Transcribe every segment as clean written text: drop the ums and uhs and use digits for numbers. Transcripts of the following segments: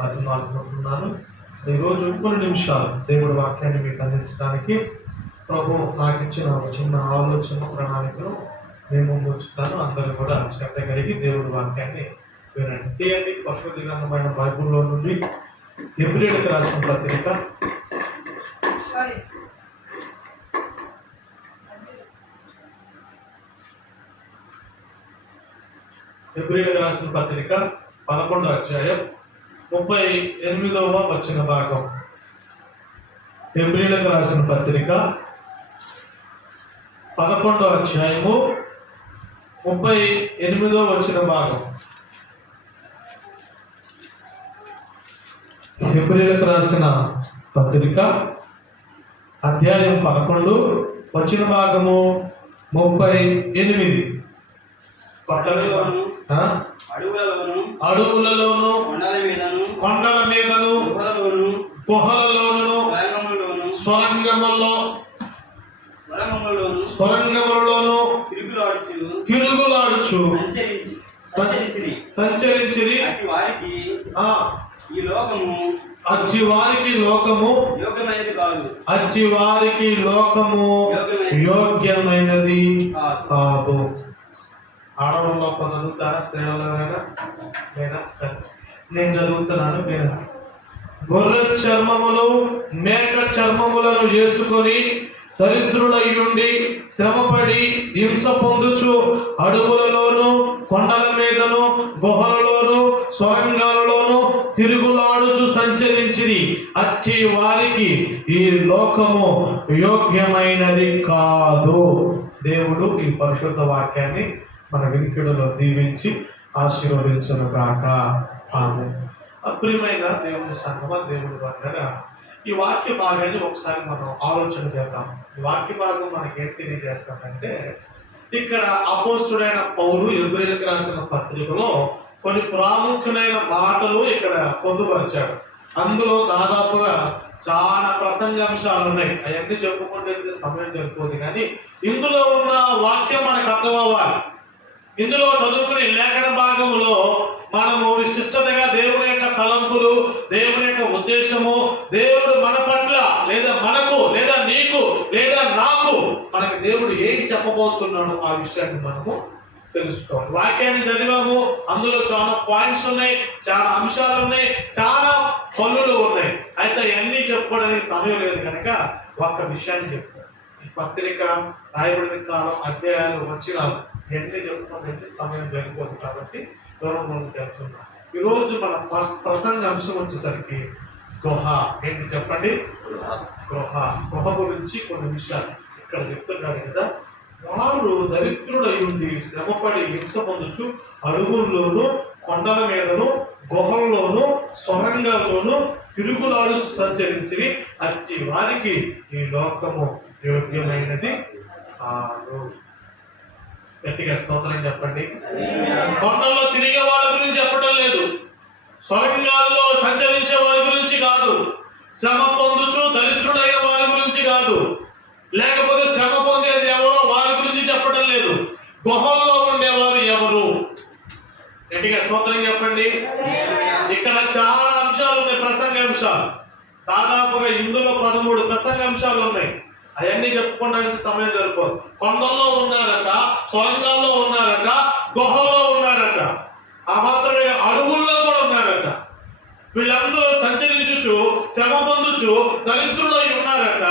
బతిమాలుకుంటున్నాను. ఈరోజు కొన్ని నిమిషాలు దేవుడి వాక్యాన్ని మీకు అందించడానికి ప్రభు నాకు ఇచ్చిన ఒక చిన్న ఆలోచన ప్రణాళికను నేను ముందు ఉంచుతాను. అందరూ కూడా శ్రద్ధ కలిగి దేవుడి వాక్యాన్ని వినండి. తీయండి పరిశుద్ధ గ్రంథమైన బైబిల్లో నుండి హెబ్రీయులకు రాసిన పత్రిక హెబ్రీయులకు రాసిన పత్రిక 11వ అధ్యాయం 38వ వచన భాగం. హెబ్రీయులకు రాసిన పత్రిక 11వ అధ్యాయము 38వ వచన భాగం. హెబ్రీయులకు రాసిన పత్రిక అధ్యాయం 11 వచన భాగము 38. అడవులలోను కొండల మీదను గుహలలోను స్వరంగములలోను తిరుగులాడుచు సంచరించిరి. అచ్చి వారికి లోకము యోగ్యమైనది కాదు. ఆడవాళ్ళలో చదువుతారా? స్త్రీలైనా లేదా? సరే, నేను చదువుతున్నాను. నేను గొర్రె చర్మములు మేక చర్మములను వేసుకొని దరిద్రులయ్యుండి శ్రమపడి హింస పొందుచు అడవులలోను కొండల మీదను గుహలలోను స్వరంగాలలోను తిరుగులాడుచు సంచరించిరి. అచ్చి వారికి ఈ లోకము యోగ్యమైనది కాదు. దేవుడు ఈ పరిశుద్ధ వాక్యాన్ని మన వినికిడిలో దీవించి ఆశీర్వదించును గాక. ఆమేన్. ప్రియమైన దేవుని సంగమ, దేవుడి వర్గగా ఈ వాక్య భాగాన్ని ఒకసారి మనం ఆలోచన చేద్దాం. ఈ వాక్య భాగం మనకి ఏం తెలియజేస్తామంటే, ఇక్కడ అపోస్తుడైన పౌలు హెబ్రీయులకు రాసిన పత్రికలో కొన్ని ప్రాముఖ్యమైన మాటలు ఇక్కడ పొందుపరిచాడు. అందులో దాదాపుగా చాలా ప్రసంగాంశాలు ఉన్నాయి. అవన్నీ చెప్పుకుంటే సమయం సరిపోదు, కానీ ఇందులో ఉన్న వాక్యం మనకు అర్థం అవ్వాలి. ఇందులో చదువుకునే లేఖన భాగంలో మనము విశిష్టతగా దేవుని యొక్క తలంపులు, దేవుని యొక్క ఉద్దేశము, దేవుడు మన పట్ల లేదా మనకు లేదా నీకు లేదా నాకు మనకి దేవుడు ఏం చెప్పబోతున్నాడు ఆ విషయాన్ని మనము తెలుసుకోవాలి. వాక్యాన్ని చదివాము, అందులో చాలా పాయింట్స్ ఉన్నాయి, చాలా అంశాలు ఉన్నాయి, చాలా పనులు ఉన్నాయి. అయితే అవన్నీ చెప్పుకోవడానికి సమయం లేదు కనుక ఒక్క విషయాన్ని చెప్తాను. ఈ పత్రిక రాయబడిన కాలం, అధ్యాయాలు వచ్చినాలు ఎన్ని చెప్పుకోవడానికి సమయం జరిగిపోదు కాబట్టి దూరంలోకి వెళ్తున్నాం. ఈరోజు మన ప్రసంగ అంశం వచ్చేసరికి గుహ. ఏంటి చెప్పండి? గుహ గురించి కొన్ని విషయాలు ఇక్కడ చెప్తున్నారు కదా. వారు దరిద్రుడై ఉండి శ్రమపడి హింస పొందుచు అడవుల్లోను కొండల మీదను గుహల్లోను స్వరంగాల్లోను తిరుగులాడు సంచరించి అచ్చి వారికి ఈ లోకము యోగ్యమైనది కాదు. గట్టిగా స్తోత్రం చెప్పండి. కొండల్లో తిరిగే వాళ్ళ గురించి చెప్పడం లేదు, స్వరంగాల్లో సంచరించే వారి గురించి కాదు, శ్రమ పొందుచు దరిద్రుడైన వారి గురించి కాదు, లేకపోతే శ్రమ పొందేది ఎవరో వారి గురించి చెప్పడం లేదు. గుహల్లో ఉండేవారు ఎవరు? గట్టిగా స్తోత్రం చెప్పండి. ఇక్కడ చాలా అంశాలు ఉన్నాయి, ప్రసంగాంశాలు. దాదాపుగా ఇందులో 13 ప్రసంగాంశాలు ఉన్నాయి. అవన్నీ చెప్పుకోవడానికి సమయం సరిపోదు. కొండల్లో ఉన్నారట, స్వర్గాల్లో ఉన్నారట, గుహల్లో ఉన్నారట, ఆ మాత్రమే అడవుల్లో కూడా ఉన్నారట. వీళ్ళందరూ సంచరించుచు శ్రమ పొందుచు దరిద్రులై ఉన్నారట.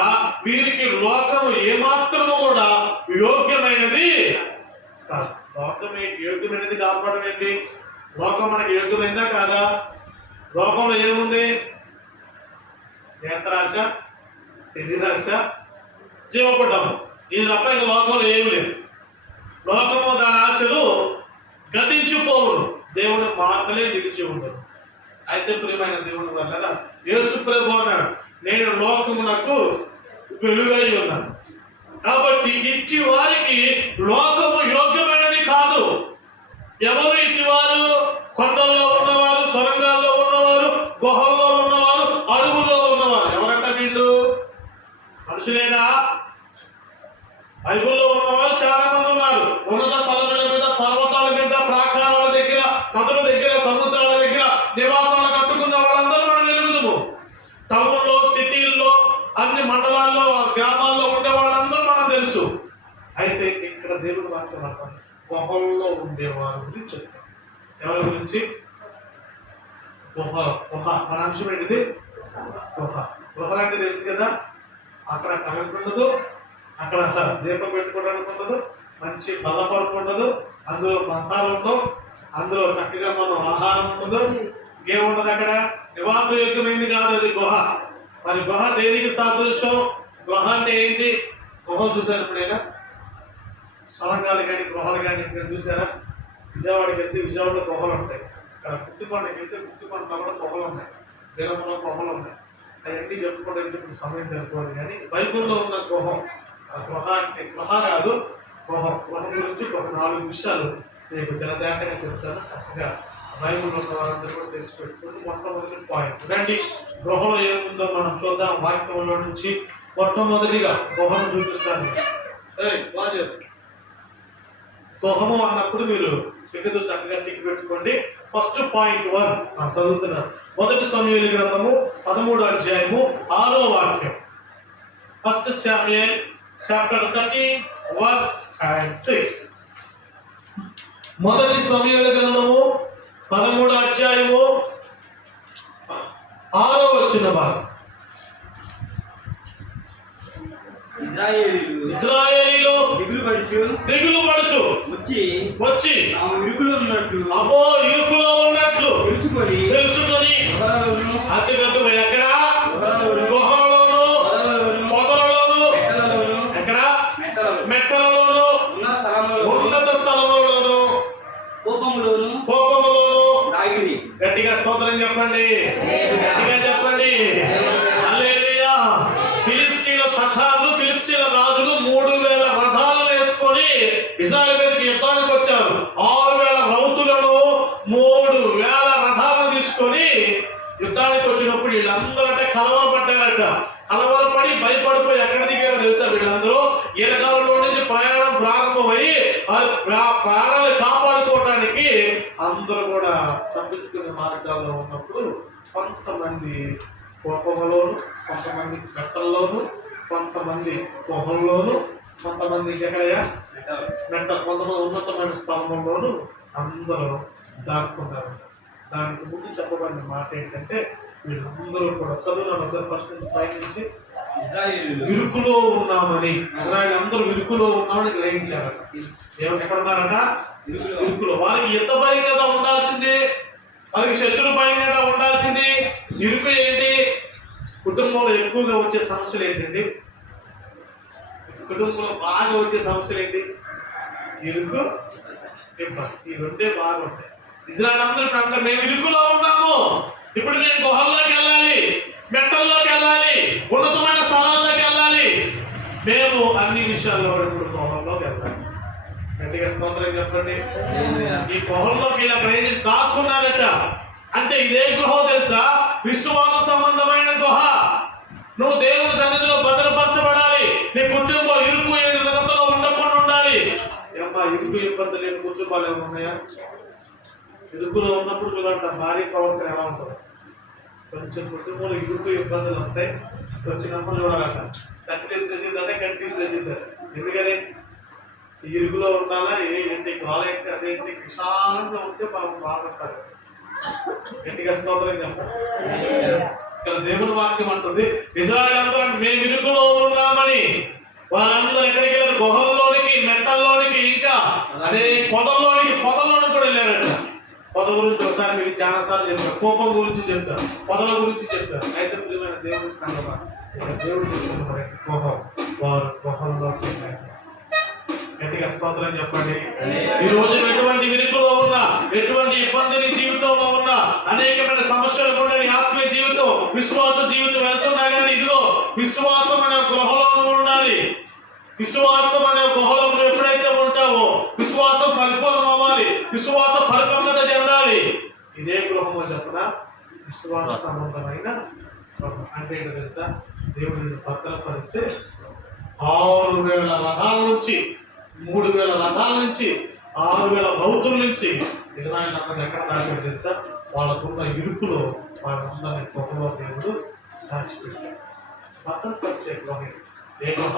వీరికి లోకము ఏమాత్రము కూడా యోగ్యమైనది కాదు. లోకమే యోగ్యమైనది కాకపోవడం ఏంటి? లోకం మనకి యోగ్యమైందా కాదా? లోకంలో ఏముంది? నేత్రాశ, శరీరాశ, జీవపడ్డాము. ఇది తప్ప ఇంక లోకంలో ఏమి లేదు. లోకము దాని ఆశలు గతించిపోవును, దేవుని మాటలే నిలిచి ఉండదు. అయితే ప్రియమైన దేవుని వల్ల యేసు ప్రభు అన్నాడు, నేను లోకమునకు వెలుగై ఉన్నాను. కాబట్టి ఇచ్చి వారికి లోకము యోగ్యమైనది కాదు. ఎవరు ఇచ్చివారు? కొండల్లో ఉన్నవారు, స్వరంగాల్లో ఉన్నవారు, గుహల్లో ఉన్నవారు, అడవుల్లో ఉన్నవారు. ఎవరంట వీళ్ళు? మనుషులేనా? బైబుల్లో ఉన్నవారు చాలా మంది ఉన్నారు. ఉన్నత స్థలముల మీద, పర్వతాల మీద, ప్రాకారాల దగ్గర, నదుల దగ్గర, సముద్రాల దగ్గర నివాసాలు కట్టుకున్న వాళ్ళ దేవుడి వాక్యం అంటాం గుహల్లో ఉండేవారి గురించి చెప్తాం. ఎవరి గురించి? గుహ. గుహ మన అంశం ఏంటిది? గుహ. గుహలు అంటే తెలుసు కదా, అక్కడ కరెంట్ ఉండదు, అక్కడ దీపం పెట్టుకోవడానికి ఉండదు, మంచి బల్లపరుపు ఉండదు, అందులో మంచాలు ఉండవు, అందులో చక్కగా మనం ఆహారం ఉండదు, ఇంకేముండదు. అక్కడ నివాస యోగ్యమైంది కాదు అది గుహ. మరి గుహ దేనికి సాదృశ్యం? గుహ అంటే ఏంటి? గుహ చూసారు ఎప్పుడైనా? సొరంగాలు కానీ గుహలు కానీ ఇక్కడ చూసారా? విజయవాడకి వెళ్తే విజయవాడలో గుహలు ఉంటాయి, ఇక్కడ గుర్తుకొండకి వెళ్తే గుర్తుకొండలో కూడా గుహలు ఉన్నాయి, వేలంలో గుహలు ఉన్నాయి. అవన్నీ చెప్పుకోవడానికి ఇప్పుడు సమయం జరుపుకోవాలి. కానీ బైబుల్లో ఉన్న గృహం, ఆ గృహ అంటే గృహ కాదు, గృహం. గృహం గురించి ఒక 4 విషయాలు మీకు తెలదాటగా చెప్తాను. చక్కగా బైబుల్లో ఉన్న వారందరూ కూడా తెలిసి పెట్టుకుని మొట్టమొదటి పాయింట్ రండి, గృహలో ఏముందో మనం చూద్దాం. వాక్యంలో నుంచి మొట్టమొదటిగా గృహను చూపిస్తాను. గృహము అన్నప్పుడు మీరు టికెట్ చక్కగా టిక్ పెట్టుకోండి. ఫస్ట్ పాయింట్ 1 చదువుతున్నాను. 1 సమూయేలు గ్రంథము 13వ అధ్యాయము 6వ వాక్యం. 1 Samuel chapter 13 verse 6. 1 సమూయేలు గ్రంథము 13వ అధ్యాయము 6వ వచనం. ఇశ్రాయేలీయులు దిగులు పడుచు వచ్చి ఇరుకులో ఉన్నట్లు తెలుసుకొని అంతేకాదు ఎక్కడ? గుహలలోను, పొదలలోను, ఎక్కడ? మెట్టలలోను, ఉన్నత స్థలములలోను, కోపములోను గట్టిగా స్తోత్రం చెప్పండి, గట్టిగా చెప్పండి. హల్లెలూయా. ఫిలిష్తీయుల సర్దార్లు, ఫిలిష్తీయుల రాజులు 3000 రథాలు వేసుకొని ఇశ్రాయేలు మీదకి యుద్ధానికి వచ్చారు. 6000 రౌతులను 3000 రథాలను తీసుకొని యుద్ధానికి వచ్చినప్పుడు వీళ్ళందరూ అంటే కలవరపడ్డారట. కలవరపడి భయపడిపోయి ఎక్కడ దిగారో తెలుసా? వీళ్ళందరూ ఈలకాలంలో నుంచి ప్రయాణం ప్రారంభమయ్యి ప్రాణాలు కాపాడుకోవడానికి అందరూ కూడా తప్పించుకునే మార్గాల్లో ఉన్నప్పుడు కొంతమంది కోపంలోను, కొంతమంది కట్టల్లోను, కొంతమంది గుహల్లోను, కొంతమంది ఎక్కడయ్యా మెట్ట, కొంతమంది ఉన్నతమైన స్థలంలోను అందరూ దాక్కున్నారు. దానికి ముందు చెప్పబడిన మాట ఏంటంటే వీళ్ళందరూ కూడా చదువున్నాను ఒకసారి ఫస్ట్ నుంచి పైనుంచి ఇరుకులో ఉన్నామని, ఇజ్రాయేల్ అందరూ ఇరుకులో ఉన్నామని గ్రహించారట. ఎక్కడ ఉన్నారట? ఇరుకులో. వారికి ఎంత భయం కదా ఉండాల్సింది, వారికి శత్రు భయం కదా ఉండాల్సింది. ఇరుకు ఏంటి? కుటుంబంలో ఎక్కువగా వచ్చే సమస్యలు ఏంటండి? కుటుంబంలో బాగా వచ్చే సమస్యలు ఏంటి? ఇరుకు, ఇబ్బంది. ఈ రెండే బాగా ఉంటాయి. ఇజ్రాయేల్ అందరూ ఇప్పుడు అంటారు మేము ఇరుకులో ఉన్నాము, ఇప్పుడు నేను గుహల్లోకి వెళ్ళాలి, మెట్టల్లోకి వెళ్ళాలి, ఉన్నతమైన స్థలాల్లోకి వెళ్ళాలి, మేము అన్ని విషయాల్లో ఇప్పుడు గుహల్లోకి వెళ్ళాలి. గట్టిగా స్తోత్రం చెప్పండి. ఈ గుహల్లోకి ఇలా ప్రయోజనం దాక్కున్నారట. అంటే ఇదే గృహం తెలుసా? విశ్వాస సంబంధమైన గుహ. నువ్వు దేవుని సన్నిధిలో భద్రపరచబడాలి. నీ కుటుంబం ఇరుకు ఇబ్బందులో ఉండకుండా ఉండాలి. ఏమ్మా ఇరుకు ఇబ్బందులు లేని కుటుంబాలు ఏమైనా ఉన్నాయా? ఇరుకులో ఉన్నప్పుడు చూడండి భార్య ప్రవర్తన ఎలా ఉంటుంది. కొంచెం కుటుంబంలో ఇరుకు ఇబ్బందులు వస్తాయి, వచ్చినప్పుడు చూడాలట కన్ఫ్యూజ్ చేసిందంటే కన్ఫ్యూజ్ చేసింది. ఎందుకని? ఇరుకులో ఉండాలా? ఏంటి గోల ఏంటి, అదేంటి? విశాలంగా ఉంటే మనం బాగుంటారు. గట్టిగా స్తోత్రం చెప్పండి. ఇక్కడ దేవుని వాక్యం అంటుంది ఇశ్రాయేలు అందరూ మేము ఇరుకులో ఉన్నామని. వారందరూ ఎక్కడికి వెళ్ళారు? గుహల్లోనికి, మెట్టల్లోనికి, ఇంకా అదే పొదల్లోనికి కూడా వెళ్ళారట. పొద గురించి ఒకసారి మీకు చాలా సార్లు చెప్తారు, కోపం గురించి చెప్తారు, పొదల గురించి చెప్తారు. అయితే ప్రియమైన దేవుడి సంగమా, దేవుడు చెప్తున్నారు కోపం వారు గుహల్లోకి వెళ్ళారు. గట్టిగా స్తోత్రం చెప్పండి. ఈ రోజు ఎటువంటి విరుకులో ఉన్నా, ఎటువంటి ఇబ్బందిని జీవితంలో ఉన్నా, అనేకమైన సమస్యలు కూడా నీ ఆత్మీయ జీవితం, విశ్వాస జీవితం వెళ్తున్నా కానీ ఇదిగో విశ్వాసం అనే గృహలో ఉండాలి. విశ్వాసం అనే గుహలో ఎప్పుడైతే ఉంటావో విశ్వాసం పరిపూర్ణం అవ్వాలి, విశ్వాస పరిపక్వత చెందాలి. ఇదే గృహమో చెప్పనా? విశ్వాస సంబంధమైన గృహం. అంటే ఏంటో తెలుసా? దేవుడిని భద్రపరిచే 6000 రథాల నుంచి, 3000 రథాల నుంచి, 6000 రౌతుల నుంచి ఇజ్రాయేల్ అందరూ ఎక్కడ దాచారు తెలుసా? వాళ్ళకున్న ఇరుకులో వాళ్ళందరినీ గుహలో దేవుడు దాచిపెట్టారు. భద్రపరిచే గృహ. ఏ గృహ?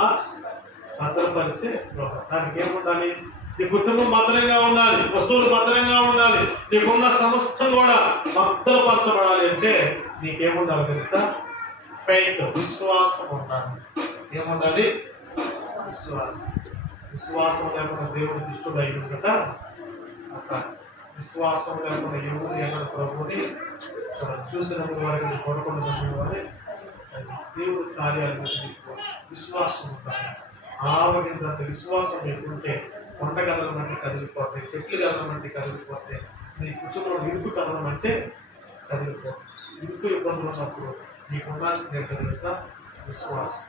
భద్రపరిచే గృహ. దానికి ఏముండాలి? నీ కుటుంబం భద్రంగా ఉండాలి, వస్తువులు భద్రంగా ఉండాలి, నీకున్న సమస్తం కూడా భద్రపరచబడాలి అంటే నీకేముండాలి తెలుసా? ఫెయిత్, విశ్వాసం ఉండాలి. ఏముండాలి? విశ్వాసం. విశ్వాసం లేకుండా దేవుడు దుష్టుడు అయ్యింది కదా. అసలు విశ్వాసం లేకుండా ఎవరు ఎక్కడ ప్రభుని చూసినప్పుడు వారికి కొడకుండా వారి దేవుడి కార్యాలు విశ్వాసం ఉండాలి. ఆవగించంత విశ్వాసం మీకుంటే కొండ కథలం అంటే కదిలిపోతాయి, చెట్లు కథలం అంటే కదిలిపోతాయి, నీ కుటుంబంలో ఇరుకు కథలం అంటే కదిలిపోతాయి. ఇరుకు ఇబ్బందులు ఉన్నప్పుడు నీకు ఉండాల్సింది ఏంటో తెలుసా? విశ్వాసం.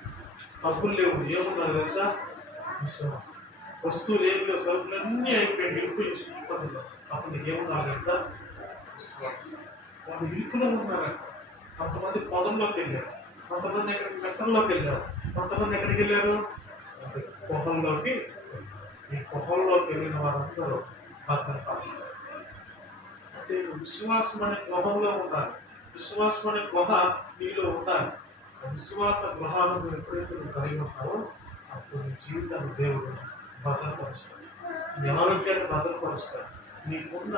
డబ్బులు లేవు, ఏమున్నారు తెలుసా? విశ్వాసం. వస్తువులు ఏమి లేవు, సరుకులు అన్నీ అయిపోయాయి, ఇరుకు ఇబ్బందులు. అప్పుడు నీకు ఏమున్నారు తెలుసా? విశ్వాసం. వాళ్ళు ఇరుకులో ఉన్నారు. కొంతమంది పొలంలోకి వెళ్ళారు, కొంతమంది ఎక్కడికి మెట్టల్లోకి వెళ్ళారు, కొంతమంది ఎక్కడికి వెళ్ళారు? గుహల్లోకి. ఈ గుహల్లోకి వెళ్ళిన వారందరూ భద్రపరచారు. అంటే విశ్వాసం అనే గృహంలో ఉండాలి. విశ్వాసం అనే గృహ నీలో ఉండాలి. విశ్వాస గృహాలను ఎప్పుడైతే నువ్వు కలిగి ఉంటావో అప్పుడు నీ జీవితాన్ని దేవుడు భద్రపరుస్తాడు, నీ ఆరోగ్యాన్ని భద్రపరుస్తాడు, నీకున్న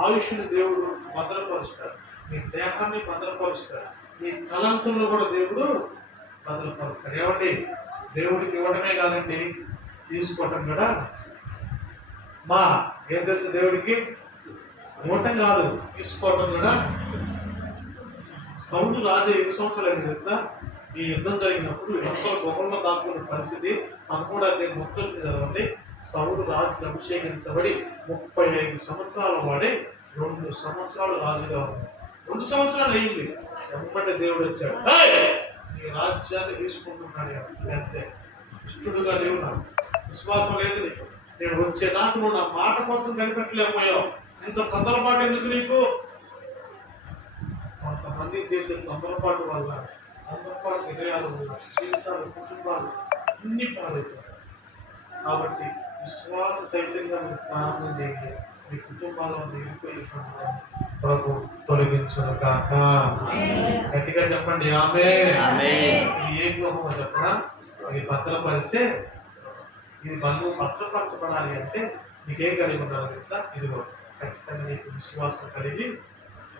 ఆయుష్ని దేవుడు భద్రపరుస్తాడు, నీ దేహాన్ని భద్రపరుస్తాడు, నీ తలంతులను కూడా దేవుడు భద్రపరుస్తాడు. ఏమండి? దేవుడికి ఇవ్వడమే కాదండి, తీసుకోవటం కూడా మా ఏం తెలుసు? దేవుడికి ఇవ్వటం కాదు, తీసుకోవటం కూడా. సౌలు రాజు 7 సంవత్సరాలు అయింది తెలుసా? ఈ యుద్ధం జరిగినప్పుడు ఎంతో గొప్పలో దాక్కున్న పరిస్థితి 13వ అధ్యాయం మొత్తం చదవండి. సౌలు రాజు అభిషేకించబడి 35 సంవత్సరాలు వాడి 2 సంవత్సరాలు రాజుగా ఉంది. 2 సంవత్సరాలు అయింది, వెంబడి దేవుడు వచ్చాడు, నీ రాజ్యాన్ని తీసుకుంటున్నాడు అంతే. ఇష్టడుగా లేవు, నాకు విశ్వాసం లేదు నీకు, నేను వచ్చేదాకా నువ్వు నా మాట కోసం కనిపెట్టలేకపోయావు, ఇంత తొందరపాటు ఎందుకు నీకు? కొంతమంది చేసే తొందరపాటు వల్ల, తొందరపాటు విజయాలు వల్ల జీవితాలు, కుటుంబాలు అన్ని పాలైపోతాయి. కాబట్టి విశ్వాస సైతంగా మీరు ప్రారంభం చేయండి, మీ కుటుంబాల్లో నిలిపోయి ప్రభు తొలగించును కాక. గట్టిగా చెప్పండి ఆమేన్. ఇది ఏ గృహమో చెప్పనా? ఇది భద్రపరిచే. ఇది బంధువు భద్రపరచబడాలి అంటే నీకేం కలిగి ఉండాలి తెలుసా? ఇదిగో ఖచ్చితంగా నీకు విశ్వాసం కలిగి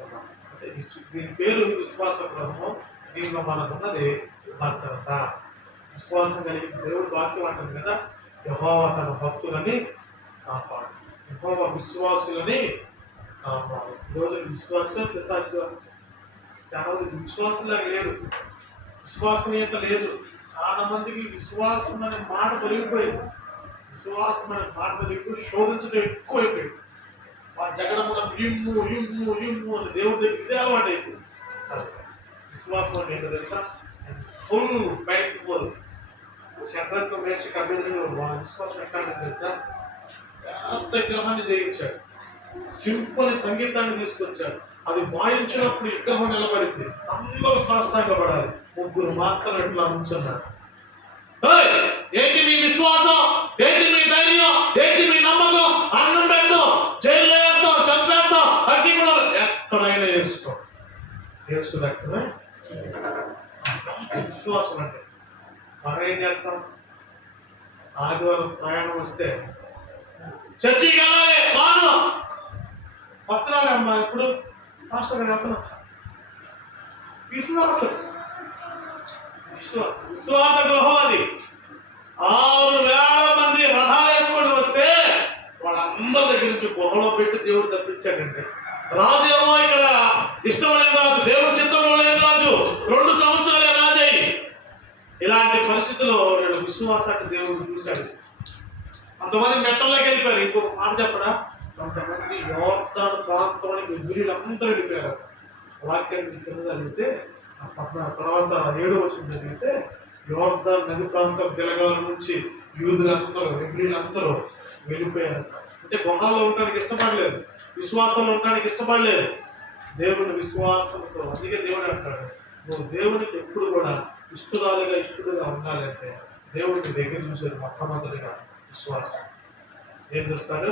ఉండాలి. అంటే దీని పేరు విశ్వాస గృహము. దీనిలో మనకున్నది భద్రత. విశ్వాసం కలిగి దేవుడు వాక్యం అంటుంది కదా, యెహోవా తన భక్తులని కాపాడు, యెహోవా విశ్వాసులని కాపాడు. ఈరోజు విశ్వాసం పిశాచులు, చాలా మంది విశ్వాసంలాగా లేదు, విశ్వాసనీయత లేదు. చాలా మందికి విశ్వాసం అనే మాట పెరిగిపోయింది, విశ్వాసం అనే మాట పెరిగిపోయి శోధించడం ఎక్కువైపోయింది. ఆ జగడమున ఇమ్ము ఇమ్ము ఇమ్ము అని దేవుడి దగ్గర ఇదే అలవాటు అయిపోయింది. విశ్వాసం అంటే ఏంటో తెలుసా? ఫుల్ ఫైట్ఫుల్. శత్రుత్వ మేష కబీరులు విశ్వాసం ఎట్లా తెలుసా? పెద్ద విగ్రహాన్ని జయించాడు, సింపుల్ సంగీతాన్ని తీసుకొచ్చాడు, అది వాయించినప్పుడు విగ్రహం నిలబడింది, అందరూ సాష్టాంగపడాలి, 3 మాత్రం ఎట్లా ఉంచున్నారు. ఏంటి మీ విశ్వాసం? ఏంటి మీ ధైర్యం? ఏంటి మీ నమ్మకం? అన్నం పెట్టు, జైల్లో వేస్తాం, చంపేస్తాం, అగ్ని కూడా ఎక్కడైనా ఏడుస్తాం. ఏడుస్తున్నట్టునే విశ్వాసం అంటే. మనం ఏం చేస్తాం? ఆదివారం ప్రయాణం వస్తే చర్చికి వెళ్ళాలి, వాను వస్తున్నాడు అమ్మా, ఎప్పుడు మాస్టర్ గారు వెళ్తున్నా. విశ్వాసం, విశ్వాసం, విశ్వాస గృహం అది. 6,000 మంది రథాలు వేసుకొని వస్తే వాళ్ళందరి దగ్గర నుంచి గుహలో పెట్టి దేవుడు తప్పించాడంటే, రాజు ఏమో ఇక్కడ ఇష్టం లేని రాజు, దేవుడు చిత్తంలో లేని రాజు, 2 సంవత్సరాలే రాజై. ఇలాంటి పరిస్థితుల్లో నేను విశ్వాసాన్ని దేవుడు చూశాడు. అంతమంది మెట్టల్లోకి వెళ్ళిపోయారు. ఇంకొక మాట చెప్పడా? కొంతమంది యోర్దాను ప్రాంతానికి వీళ్ళందరూ వెళ్ళిపోయారు. వాక్యాన్ని కింద చదివితే తర్వాత 7వ వచనం చదివితే, యోర్దాను నది ప్రాంతం తెలంగాణ నుంచి యూదులందరూ వీళ్ళందరూ వెళ్ళిపోయారు. అంటే గుహల్లో ఉండడానికి ఇష్టపడలేదు, విశ్వాసంలో ఉండడానికి ఇష్టపడలేదు, దేవుని విశ్వాసంతో. అందుకే దేవుడు అంటాడు, నువ్వు దేవునికి ఎప్పుడు కూడా ఇష్టడుగా ఉండాలంటే దేవుడిని దగ్గర చూసేది మొట్టమొదటిగా విశ్వాసం. ఏం చూస్తాడు?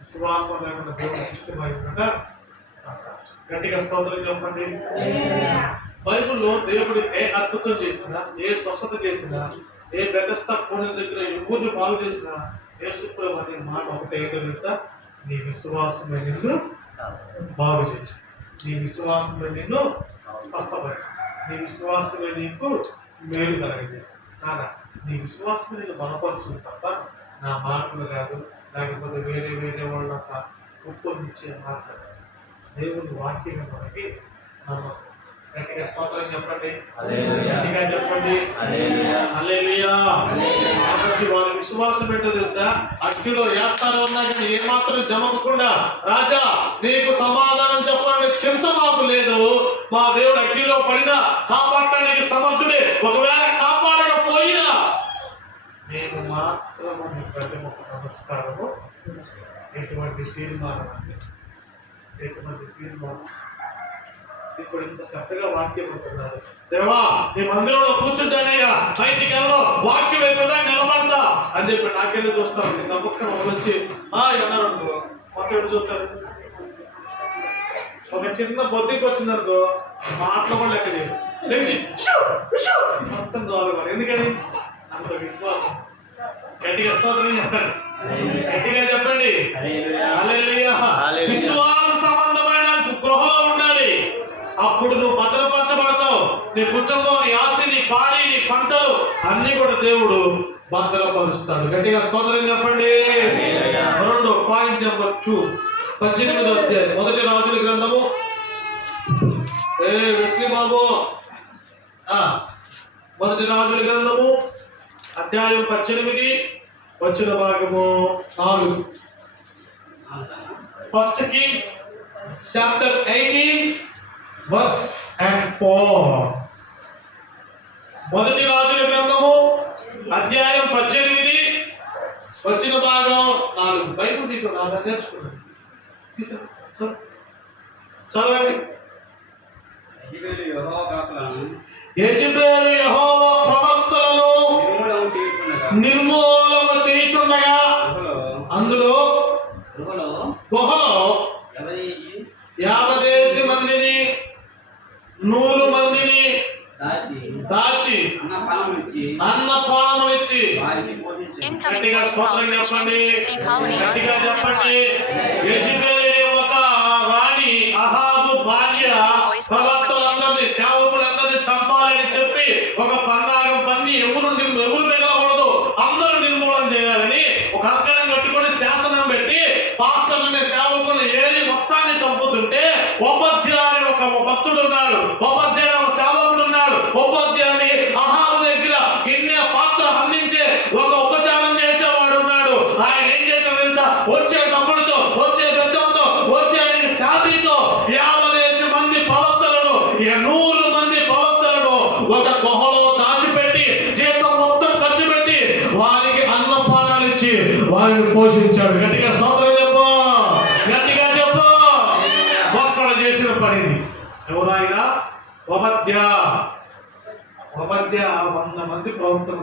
విశ్వాసం లేకుండా దేవుడికి ఇష్టమైందంటే గట్టిగా స్తోత్రం చెప్పండి. బైబిల్లో దేవుడు ఏ అద్భుతం చేసినా, ఏ స్వస్థత చేసినా ఏ బెతస్తా కోణం దగ్గర ఎవరిని బాగు చేసినా యేసుప్రభు అనే మాట ఒకటే ఏంటో తెలుసా? నీ విశ్వాసమే నిన్ను బాగు చేసి, నీ విశ్వాసమే నిన్ను స్వస్థపరిచి, నీ విశ్వాసమే నీకు మేలు కలగజేసి. కాదా, నీ విశ్వాసమే నేను బలపరుచుకుని తప్ప నా మాటలు కాదు, లేకపోతే వేరే వేరే వాళ్ళ ఉప్పొందించే మాట. దేవుని వాక్యం మనకి నమ్మకం. గట్టిగా స్తోత్రం చెప్పండి, గట్టిగా చెప్పండి హల్లెలూయా. వారి విశ్వాసం ఏంటో తెలుసా? అగ్నిలో వేస్తానే ఉన్నా కానీ ఏమాత్రం జమకుండా, రాజా నీకు సమాధానం చెప్పాలని చింత మాకు లేదు, మా దేవుడు అగ్నిలో పడినా కాపాడటానికి సమర్థుడే, ఒకవేళ కాపాడకపోయినా నేను మాత్రం ప్రతి ఒక్క నమస్కారము. ఎటువంటి తీర్మానం అంటే ఎటువంటి తీర్మానం. ఇప్పుడు ఇంత చక్కగా వాక్యం ఉంటున్నారు. దేవా నీ మందిరంలో కూర్చుంటానయ్యా, బయటికి వెళ్ళను, వాక్యం అయిపోయినా నిలబడతా అని చెప్పి నాకెళ్ళి చూస్తాను. నీ నమ్మకం వచ్చి అన్నారు అనుకో, మొత్తం ఎప్పుడు చూస్తారు. ఒక చిన్న బొద్దికి వచ్చిందనుకో, మాటలు కూడా లెక్క లేదు, మొత్తం కావాలి. ఎందుకని? అంత విశ్వాసం. గట్టిగా స్తోత్రం చెప్పండి, గట్టిగా చెప్పండి హల్లెలూయా. విశ్వాస సంబంధమైన గృహలో ఉండాలి, అప్పుడు నువ్వు భద్రపరచబడతావు. నీ కుటుంబం, నీ ఆస్తి, నీ పాడి, నీ పంటలు అన్ని కూడా దేవుడు భద్రపరుస్తాడు. గట్టిగా స్తోత్రం చెప్పండి. రెండు పాయింట్ నెంబర్ 2, 18వ అధ్యాయం మొదటి రాజుల గ్రంథము. విష్ణు బాబు, మొదటి రాజుల గ్రంథము అధ్యాయం 18 వచ్చిన భాగము 4. First Kings chapter 18 verse and 4. మొదటి రాజుల గ్రంథము అధ్యాయం 18 వచ్చిన భాగం 4. బైబిల్ దీంట్లో రాదా నేర్చుకున్నాను, చదవండి. యెజెబెలు యెహోవా ప్రవక్తలను నిర్మూలన చేయుచుండగా అందులో గుహలో 50 మందిని 100 మందిని దాచి అన్నపానములిచ్చి గట్టిగా స్తోత్రం చెప్పండి, గట్టిగా చెప్పండి. యెజెబెలు ఒక రాణి అహాబు భార్య ప్రవక్తలందరినీ, సేవకులందరినీ చంపాలని చెప్పి ఒక పన్నాగం పన్ని ఎవరు మిగలకూడదు, అందరూ నిర్మూలన చేయాలని ఒక అక్కడం కట్టుకొని శాసనం పెట్టి పాస్టర్లని, సేవకుల్ని ఏరి మొత్తాన్ని చంపుతుంటే ఒబద్యా అనే ఒక భక్తుడు ఉన్నాడు, ఒబద్యా అనే ఒక సేవకుడు ఉన్నాడు. ఒబద్యా అని అహాబు దగ్గర గిన్నె పాత్ర అందించే ఒక ఉపచారం చేసేవాడు ఉన్నాడు. ఆయన ఏం చేశాడు తెలుసా? వచ్చే తమ్ముడితో, వచ్చే పెద్దలతో, వచ్చే శాంతితో 50 మంది ప్రవక్తలను, 100 మంది ప్రవక్తలను ఒక గుహలో దాచిపెట్టి జీతం మొత్తం ఖర్చు పెట్టి వారికి అన్నపానాలు ఇచ్చి వారిని పోషించాడు. గట్టిగా స్తోత్రం చెప్పు, గట్టిగా చెప్పు. ఒక్కడ చేసిన పనిది ఎవరైనా ఒబద్యా 100 మంది ప్రవక్తలు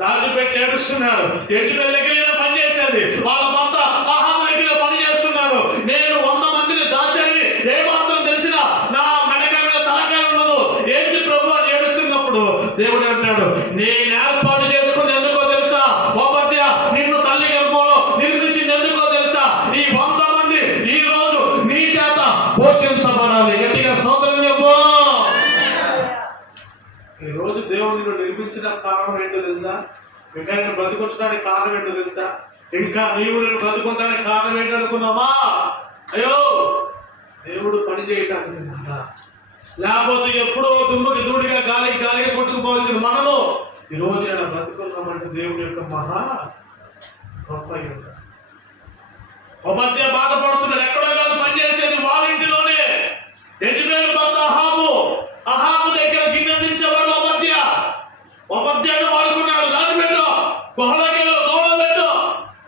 దాచిపెట్టి ఏడుస్తున్నాడు. యెజెబెలు దగ్గర పని చేసేది, వాళ్ళ భర్త అహాబు దగ్గర పని చేస్తున్నాడు. నేను 100 మందిని దాచానని ఏమాత్రం తెలిసినా నా మెడకాయ మీద తలకాయ ఉండదు. ఏంటి ప్రభు అని ఏడుస్తున్నప్పుడు దేవుడు అంటాడు, నేను ఏర్పాటు చేసుకుంది ఎందుకో తెలుసా? ఒబద్యా నిన్ను తల్లి గర్భంలో నిర్మించింది ఎందుకో తెలుసా? ఈ 100 మంది ఈ రోజు నీ చేత పోషించబడాలి. గట్టిగా స్తోత్రం చెప్పు. ఈ రోజు దేవుడు నిన్ను నిర్మించిన కారణం ఏంటో తెలుసా? ఇంకా నేను బ్రతికొచ్చడానికి కారణం ఏంటో తెలుసా? ఇంకా నీవు నేను బ్రతుకుంటానికి కారణం ఏంటనుకున్నావా? అయ్యో దేవుడు పని చేయటానికి మాట, లేకపోతే ఎప్పుడో దుమ్ముకి దూడిగా గాలిగా కొట్టుకుపోవాల్సిన మనము ఈ రోజు నేను బ్రతుకున్నామంటే దేవుడి యొక్క మహా గొప్ప. ఒబద్యా బాధపడుతున్నాడు, ఎక్కడో కాదు పనిచేసేది, వాళ్ళ ఇంటిలోనే. యెజెబెలు భర్త అహాబు దగ్గర గిన్నె దించేవాడు ఒబద్యాను వాడుకున్నాడు. దాచిపెట్టు, గుహలకెళ్ళు, గోడలు పెట్టు,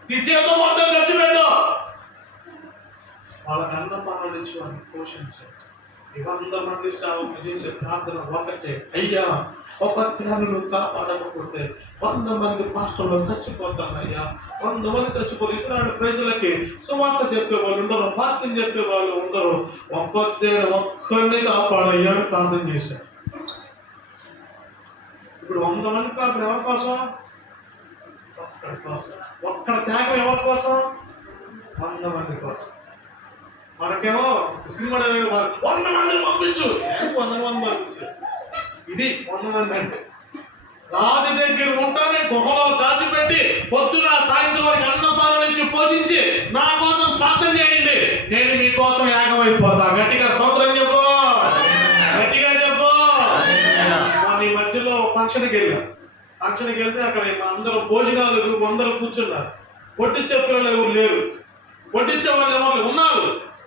నీ చేతం మొత్తం ఖర్చు పెట్టు, వాళ్ళకి అన్నపానాలు ఇచ్చి వాడిని పోషించు. 100 మంది సేవకులు చేసే ప్రార్థన ఒకటే, అయ్యా ఒబద్యాను కాపాడకపోతే 100 మంది పాస్టర్లు చచ్చిపోతారయ్యా. 100 మంది చచ్చిపోతే ఇస్రాయేలు ప్రజలకి సువార్త చెప్పేవాళ్ళు ఉండరు, వాక్యం చెప్పేవాళ్ళు ఉండరు. ఒక్కరిని కాపాడయ్యా అని ప్రార్థన చేశారు. ఇప్పుడు 100 మంది ప్రార్థన ఎవరి కోసం? ఒక్కడి కోసం. ఒక్కడి త్యాగం ఎవరి కోసం? 100 మంది కోసం. మనకేమో సినిమా 100 మందిని పంపించు, 100 మంది పంపించు. ఇది 100 మంది అంటే. రాజు దగ్గర ఉంటానే గుహలో దాచిపెట్టి పొద్దున సాయంత్రం వరకు అన్నపాలు ఇచ్చి పోషించి నా కోసం ప్రార్థన చేయండి, నేను మీకోసం యాగమైపోతా. గట్టిగా స్తోత్రం చెప్పు, గట్టిగా చెప్పు. మన ఈ మధ్యలో ఫంక్షన్కి వెళ్తే అక్కడ అందరూ భోజనాలు అందరూ కూర్చున్నారు. వడ్డించే పిల్లలు ఎవరు లేరు, వడ్డించే వాళ్ళు ఎవరు ఉన్నారు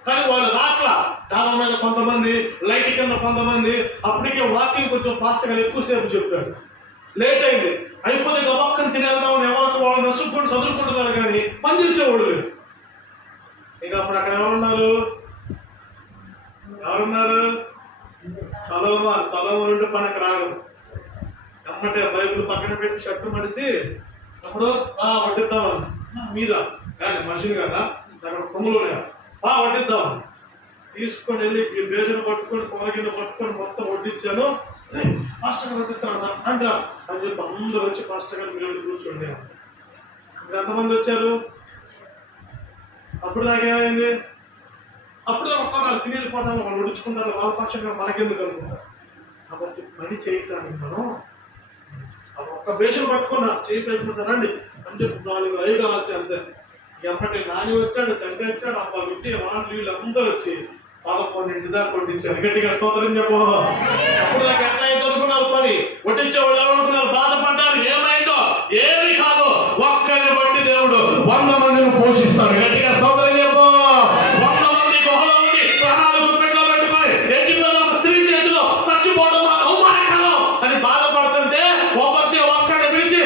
కానీ వాళ్ళు రాట్లా. డాబా మీద కొంతమంది, లైట్ కింద కొంతమంది. అప్పటికే వాకింగ్ కొంచెం ఫాస్ట్ గా ఎక్కువసేపు చెప్పాడు, లేట్ అయింది. అయిపోతే గబక్కని తినేద్దామని ఎవరికి వాళ్ళు నసుకుంటూ చదువుకుంటున్నారు కానీ పని చేసేవాడు లేదు. ఇక అప్పుడు అక్కడ ఎవరున్నారు? సలోమాను ఉంటే పని అక్కడ రాదు. అమ్మటే బైబుల్ పక్కన పెట్టి షర్టు మడిసి అప్పుడు వడ్డిద్దామని మీద కానీ మనిషిని కదా అక్కడ కొమ్ములు వడ్డిద్దాం తీసుకొని వెళ్ళి ఈ బేజను పట్టుకొని కొనగిన పట్టుకొని మొత్తం వడ్డించాను. పాస్టర్ గారు వడ్డిస్తాను అంటారా అని చెప్పి అందరూ వచ్చి పాస్టర్ గారు మీరు కూర్చోండి. ఇప్పుడు ఎంతమంది వచ్చారు? అప్పుడు దాకా ఏమైంది? అప్పుడు వాళ్ళు తిని వెళ్ళిపోతాను, వాళ్ళు వడ్డించుకుంటారు, వాళ్ళ పక్షంగా మనకెందుకు అనుకుంటారు. కాబట్టి పని చేయటానికి మనం ఒక్క బేషన్ పట్టుకున్నా చేయి పెట్టుకుంటారండి అని చెప్పి 4 ఆశ అంతే. ఎప్పటి నాని వచ్చాడు, చంటి వచ్చాడు, అబ్బా వచ్చి వాళ్ళు వీళ్ళు అందరూ వచ్చి 11 దాకా వడ్డించారు. గట్టిగా స్తోత్రం చెప్పు. అప్పుడు దాకా ఎట్లా అయితే అనుకున్నారు పని, వడ్డించే వాళ్ళు ఎవరనుకున్నారు? బాధపడ్డారు. ఏమైందో? ఏమీ కాదు, ఒక్కరిని బట్టి దేవుడు 100 మందిని పోషిస్తాడు. గట్టిగా స్తోత్రం చెప్పు. 100 మంది గుహలో ఉండి ప్రాణాలు గుప్పెట్లో పెట్టుకొని ఎగ్గిపోయిన ఒక స్త్రీ చేతిలో చచ్చిపోవడం అవమానకరం అని బాధపడుతుంటే ఒక్కడిని పిలిచి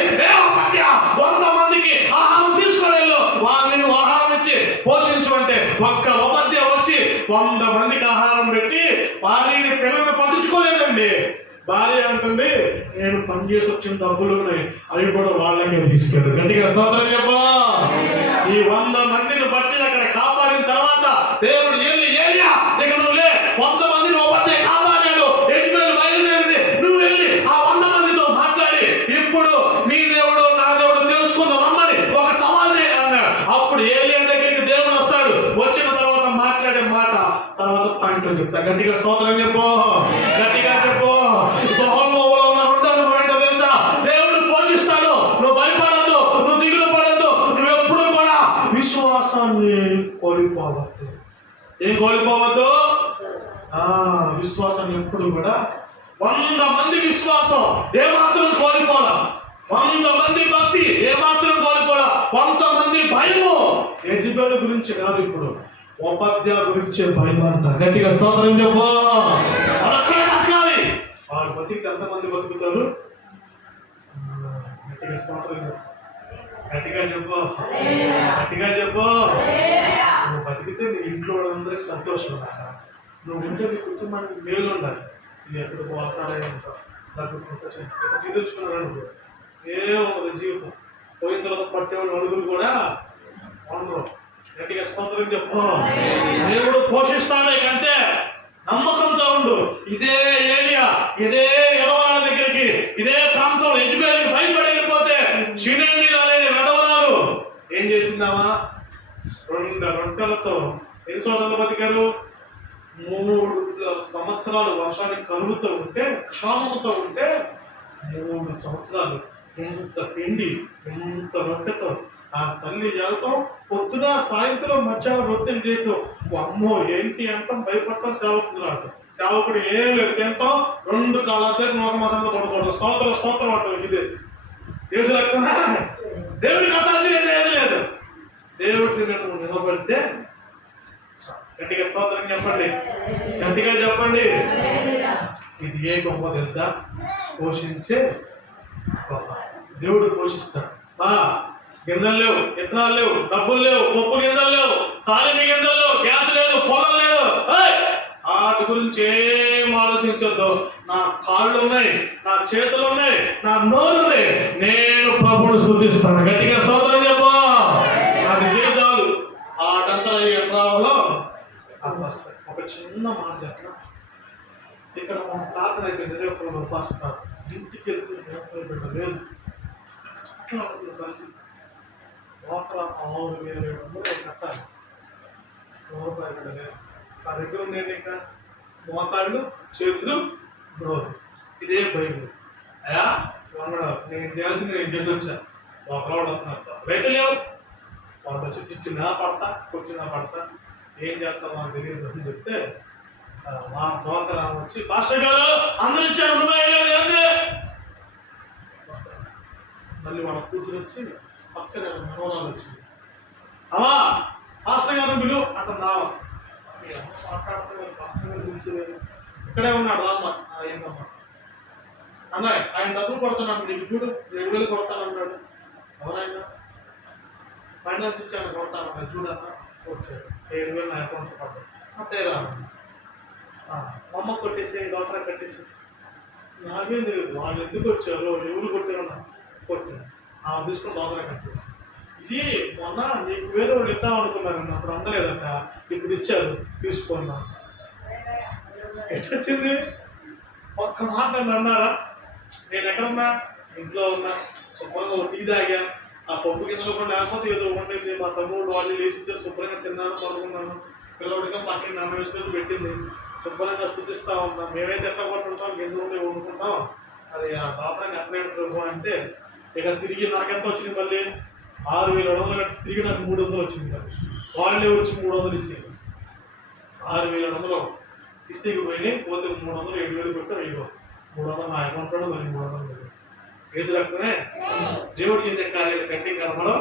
100 మందికి ఆహారం తీసుకొని వెళ్ళు, వాళ్ళని ఆహారం ఇచ్చి పోషించు అంటే ఒక్క ఉపద్య వచ్చి 100 మందికి ఆహారం పెట్టి భార్యని పిల్లల్ని పట్టించుకోలేదండి. భార్య అంటుంది, నేను పనిచేసి వచ్చిన డబ్బులు ఉన్నాయి, అవి కూడా వాళ్ళకే తీసుకెళ్ళి. గట్టిగా స్తోత్రం చెప్పు. ఈ 100 మందిని బట్టి అక్కడ కాపాడిన తర్వాత దేవుడు ఏలియా ఇక నువ్వు లే, 100 మందిని ఉపద్య కాపాడాడు, యెజ్బెలు బయలుదేరింది, నువ్వు వెళ్ళి ఆ 100 మందితో మాట్లాడి ఇప్పుడు నీ దేవుడు నా దేవుడు తెలుసుకుందామని ఒక సవాల్ అన్నాడు. అప్పుడు ఏలియా దగ్గరికి దేవుడు వస్తాడు. వచ్చిన తర్వాత మాట్లాడే మాట తర్వాత పాయింట్ చెప్తా. గట్టిగా స్తోత్రం చెప్పు, గట్టిగా చెప్పు. గుహలో ఉన్న 2వ అనుభవం ఏంటో తెలుసా? దేవుడు పోషిస్తాడు, నువ్వు భయపడద్దు, నువ్వు దిగులు పడద్దు, నువ్వు ఎప్పుడు కూడా విశ్వాసాన్ని కోల్పోవద్దు. ఏం కోల్పోవద్దు? విశ్వాసాన్ని ఎప్పుడు కూడా 100 మంది విశ్వాసం ఏమాత్రం కోల్పోరా, 100 మంది భక్తి ఏమాత్రం కోల్పోరా, 100 మంది భయము యెజ్బెలు గురించి కాదు, ఇప్పుడు ఉపద్య గురించే భయం అంట. గట్టిగా స్తోత్రం చెప్పు. అక్కడే బతకాలి. వాళ్ళు బతికి ఎంతమంది బతుకుతారు? గట్టిగా స్తోత్రం చెప్పు, గట్టిగా చెప్పు, గట్టిగా చెప్పు. నువ్వు బతికితే నీ ఇంట్లో అందరికి సంతోషం ఉండాలి, నువ్వు ఉంటే నీ కుటుంబానికి మేలు ఉండాలి. నువ్వు ఎక్కడ పోతాడే ఉంటావు, నాకు తెచ్చుకున్నాడు ఏముంది జీవితం. పోయిన తర్వాత పట్టేవాళ్ళు అడుగులు కూడా ఉండరు. గట్టిగా స్తోత్రం చెప్పు. దేవుడు పోషిస్తాడు, అంతే నమ్మకంతో ఉండు. ఇదే ఏలియా, ఇదే ఎడవరాల దగ్గరికి, ఇదే ప్రాంతంలో యెజ్బెలుకి భయపడి వెళ్ళిపోతే షినేమీలు అనే వెధవరాలు ఏం చేసిందామా? 2 రొట్టెలతో ఎన్ని సంవత్సరాలు బతికారు? 3 సంవత్సరాలు వర్షానికి కరువుతో ఉంటే, క్షామముతో ఉంటే 3 సంవత్సరాలు ఎంత పిండి, ఎంత రొట్టెతో ఆ తల్లి చేయటం, పొద్దున సాయంత్రం మధ్యాహ్నం రొట్టెలు చేయటం. అమ్మో ఏంటి అంటాం, భయపడతాం. సేవకుడు రావటం, సేవకుడు ఏం లేదు తింటాం, 2 కాలాలతో ఒక మాసంలో పడుకోవడం. స్తోత్రం స్తోత్రం అంటాం. ఇదే దేవుడి లెక్క. దేవుడికి అసాధ్యం ఏది లేదు. దేవుడి మీద నిలబడితే గట్టిగా స్తోత్రం చెప్పండి, గట్టిగా చెప్పండి. ఇది ఏ గొప్ప తెలుసా? పోషించే గొప్ప. దేవుడు పోషిస్తాడు. గింజలు లేవు, విత్తనాలు లేవు, డబ్బులు లేవు, పప్పు గింజలు లేవు, తాలింపు గింజలు లేవు, గ్యాస్ లేదు, పొలం లేదు, వాటి గురించి ఏం ఆలోచించొద్దు. నా కాళ్ళు ఉన్నాయి, నా చేతులు ఉన్నాయి, నా నోరు ఉంది, నేను ప్రభువును స్తుతిస్తాను. గట్టిగా స్తోత్రం చెప్పు. అది చాలు. ఆటంతా ఎట్రావాలో ఒక చిన్న మాట చెప్తా. ఇక్కడ ప్రార్థన అయిపోయింది. రేపు ఫాస్ట్ ఇంటికి వెళ్తే లేదు అట్లా ఉంటుంది పరిస్థితి. డోక్రా 6,700 కట్టాలి. రూపాయలు కూడా లేదు. ఆ దగ్గర ఉండేది ఇంకా మోకాళ్ళు, చేతులు, నోరు. ఇదే బైబిల్. అయ్యా వంగడం నేను చేయాల్సింది నేను చేసి వచ్చా. ఒకరోడు వస్తున్నారు బయట లేవు. వాళ్ళు వచ్చి చిచ్చినా పడతా, కూర్చున్నా పడతా, ఏం చేస్తాం మాకు తెలియదు అని చెప్తే మా డోక్రా వచ్చి పాస్టర్ గారు అందరు ఇచ్చారు మళ్ళీ వాళ్ళ కూతురు వచ్చి పక్కన మనోరాలు వచ్చింది. అవా పాస్టర్ గారు బిలు అంటున్నా మాట్లాడుతున్నారు. పాస్టర్ గారు గురించి ఇక్కడే ఉన్నాడు రామ్మ. ఏంటమ్మా అన్నాయి ఆయన డబ్బులు కొడతాను నీకు చూడు 7,000 కొడతానన్నాడు. ఎవరైనా ఫైనాన్స్ ఇచ్చాను కొడతాను చూడన్నా వచ్చాడు. 7,000 నా అకౌంట్ పడ్డాడు. అంటే రా అమ్మ కొట్టేసి డాక్టర్ కట్టేసి నాకేం తెలియదు వాళ్ళు ఎందుకు వచ్చారో ఎవరు కొట్టారన్నా కొట్టాను. తీసుకుని డాక్టర్ కట్టేసి ఇది మొన్న నీకు వేరే వాళ్ళు ఇద్దాం అనుకున్నారన్న అప్పుడు అందలేదట, ఇప్పుడు ఇచ్చారు తీసుకున్నా. ఎట్టొచ్చింది? ఒక్క మాట నన్ను అన్నారా? నేను ఎక్కడున్నా? ఇంట్లో ఉన్నా, శుభ్రంగా టీ తాగా, ఆ పప్పు గిన్నెలు కూడా లేకపోతే ఏదో వండింది. మా తమ్ముడు వాళ్ళు వేసించారు, శుభ్రంగా తిన్నాను, పడుకున్నాను. పిల్లడిగా పక్కన నాన్న వేసుకొని పెట్టింది, శుభ్రంగా శుద్ధిస్తా ఉన్నాం. మేమైతే ఎట్లా కొట్టుకుంటాం, గిన్నెలు ఉండి వండుకుంటాం. అది ఆ బాపరాన్ని ఎట్లా ప్రభు అంటే ఇక తిరిగి నాకెంత వచ్చింది? మళ్ళీ 6,700 తిరిగి నాకు 300 వచ్చింది. వాళ్ళే వచ్చి 300 ఇచ్చింది. 6,700 ఇస్తేకి పోయినాయి. పోతే 300 7,000 పెట్టి 300 నా అకౌంట్లో మరి 300 వేసి రక్తమే దేవుడు చేసే కార్యాలు కంటికి కనపడం,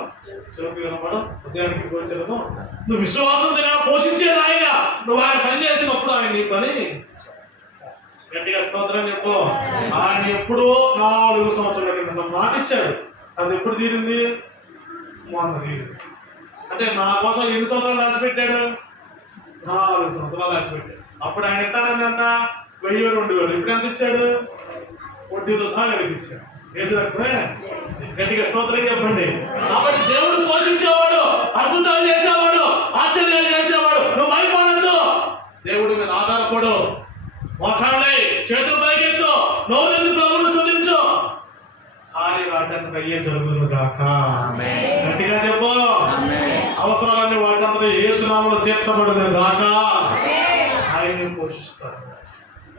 చెవుకి కనపడం, హృదయానికి గోచరము. నువ్వు విశ్వాసం పోషించేది ఆయన. నువ్వు ఆయన పని చేసినప్పుడు ఆయన నీ పని గట్టిగా స్తోత్రం చెప్పు. ఆయన ఎప్పుడో 4 సంవత్సరాల కింద మాట ఇచ్చాడు. అది ఎప్పుడు తీరింది? మొన్న తీరింది. అంటే నా కోసం ఎన్ని సంవత్సరాలు దాచిపెట్టాడు? 4 సంవత్సరాలు దాచిపెట్టాడు. అప్పుడు ఆయన ఎత్తాడని ఎంత? 1,000 2,000. ఇప్పుడు ఎంత ఇచ్చాడు? వడ్డీతో సహా ఇచ్చాడు. వేసినట్టునే గట్టిగా స్తోత్రం చెప్పండి. కాబట్టి దేవుడు పోషించేవాడు, అద్భుతాలు చేసేవాడు, ఆశ్చర్యాలు చేసేవాడు. నువ్వు భయపడద్దు, దేవుడి మీద ఆధారపడు. మోకాళ్ళై చేతులు పైకెత్తు, నోరు తెచ్చి ప్రభువును స్తుతించు. వాటంతా అయ్యే జరుగుతుంది కాక గట్టిగా చెప్పు. అవసరాలన్నీ వాటంతా యేసు నామములో తీర్చబడును గాక. ఆయన పోషిస్తాడు,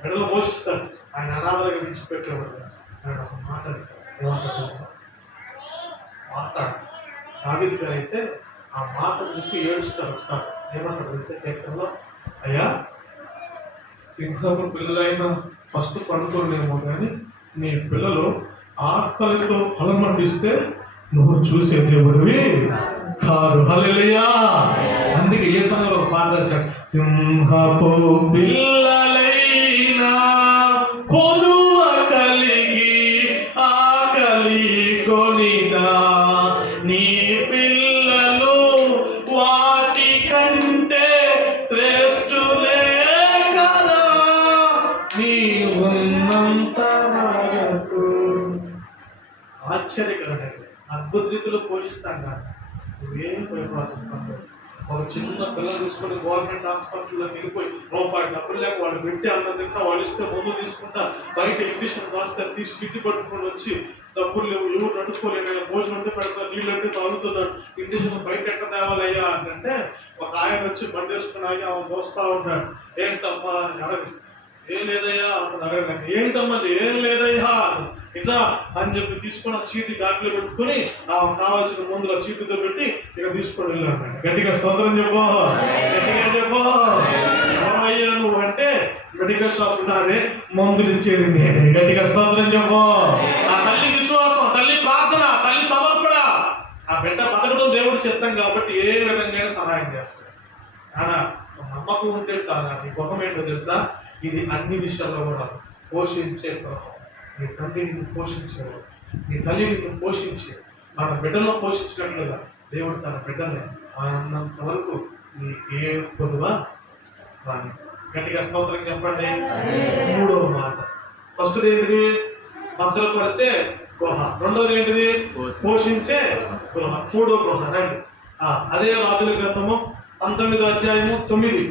బిడ్డలు పోషిస్తాడు. ఆయన అనాథలుగా విడిచిపెట్టేవాడు. ఆయన ఒక మాట మాట్లాడు. దావీదు గారు అయితే ఆ మాట ముక్కి ఏడుస్తారు. ఒకసారి ఏమంటాడు తెలిసే కీర్తనలో, అయ్యా సింహపు పిల్లలైనా ఫస్ట్ పడుకోలేమో కానీ నీ పిల్లలు ఆకలితో అలమటిస్తే నువ్వు చూసే దేవుడివి కాదు. హల్లెలూయా. అందుకే ఏ సమయంలో పాట రాశాడు, సింహపు పిల్లలైనా కొదువ కలిగి ఆకలి కొనినా నీ పిల్లలు వాటి కంటే శ్రేష్ఠులే కదా నీ ఉన్నంత వరకు. ఆశ్చర్యకరమైన అద్భుత రీతిలో పోషిస్తాను కదా. నువ్వేం భయపడుతున్నావు? ఒక చిన్న పిల్లలు తీసుకొని గవర్నమెంట్ హాస్పిటల్లో వెళ్ళిపోయి రూపాయి డబ్బులు లేక వాళ్ళు పెట్టి అందరి దగ్గర వాళ్ళు ఇస్తే ముందు తీసుకుంటా బయట ఇంజక్షన్ రాస్తే తీసి కిట్టి పట్టుకొని వచ్చి డబ్బులు లేవు, ఎవరు నడుచుకోలేను, భోజనం అంటే పెడతారు, నీళ్ళు అంటే తాగుతున్నాడు, ఇంజక్షన్ బయట ఎక్కడ తేవాలయ్యా అంటే ఒక ఆయన వచ్చి బండి వేసుకుని ఆగి ఆమె మోస్తా ఉంటాడు. ఏంటమ్మా అని అడగదు. ఏం లేదయ్యా అంటున్నా. అడగలేదు. ఏంటమ్మా ఏం లేదయ్యా ఇట్లా అని చెప్పి తీసుకొని ఆ చీటి గాడిలో పెట్టుకుని కావాల్సిన మందులు ఆ చీటితో పెట్టి ఇక తీసుకొని వెళ్ళాను. గట్టిగా స్తోత్రం చెప్పు, గట్టిగా చెప్పు. ఎవరయ్యా నువ్వు అంటే మెడికల్ షాప్ ఉన్నారే, మందులు ఇచ్చేది నేనే. గట్టిగా స్తోత్రం చెప్పు. ఆ తల్లి విశ్వాసం, తల్లి ప్రార్థన, తల్లి సమర్పణ. ఆ బిడ్డ బతకడం దేవుడు చిత్తం కాబట్టి ఏ విధంగా సహాయం చేస్తాడు. అనా నమ్మకం ఉంటే చాలా. నీ గృహం ఏంటో తెలుసా? ఇది అన్ని విషయాల్లో కూడా పోషించే గృహం. నీ తండ్రి నిన్ను పోషించేవాడు, నీ తల్లి నిన్ను పోషించే, మన బిడ్డలో పోషించినట్లుగా దేవుడు తన బిడ్డల్ని ఆనందంత వరకు నీకే పొదువా కానీ. గట్టిగా స్తోత్రం చెప్పండి. 3వ మాట. ఫస్ట్ ఏంటిది? భద్రపరిచే గృహ. 2వది ఏంటిది? పోషించే గృహ. 3వ గృహ. రండి. అదే రాజుల గ్రంథము 19వ అధ్యాయము 9.